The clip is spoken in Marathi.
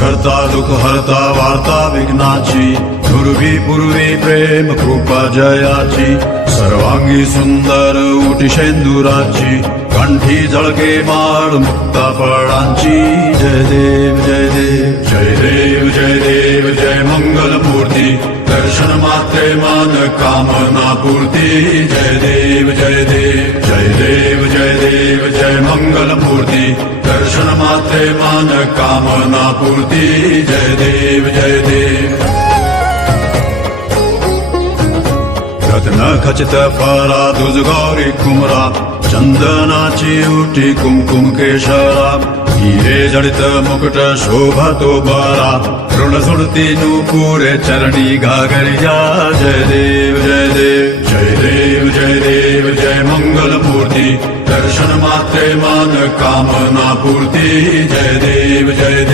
करता दुःख हरता वार्ता विघ्नाची दुर्वी पूर्वी प्रेम कृपा जयाची सर्वांगी सुंदर उटी शेंदुराची कंठी जळके माळ मुक्ता फळांची जय देव जय देव जय देव जय देव जय मंगल मूर्ती दर्शन मात्रे मान कामना पूर्ती जय देव जय देव जय देव जय देव जय मंगल मूर्ती दर्शन मात्रे मान कामना पूर्ती जय देव जय देव रत्न खचित फरा दुज गौरी कुमरा चंदनाची उटी कुमकुम केशरा हिरे जडित मुकुट शोभतो बरा ऋण सुडती नूपुरे चरणी घागरिया जय देव जय देव जय देव जय देव जय मंगल मूर्ती दर्शन मात्रे मान कामना पूर्ती जय देव जय देव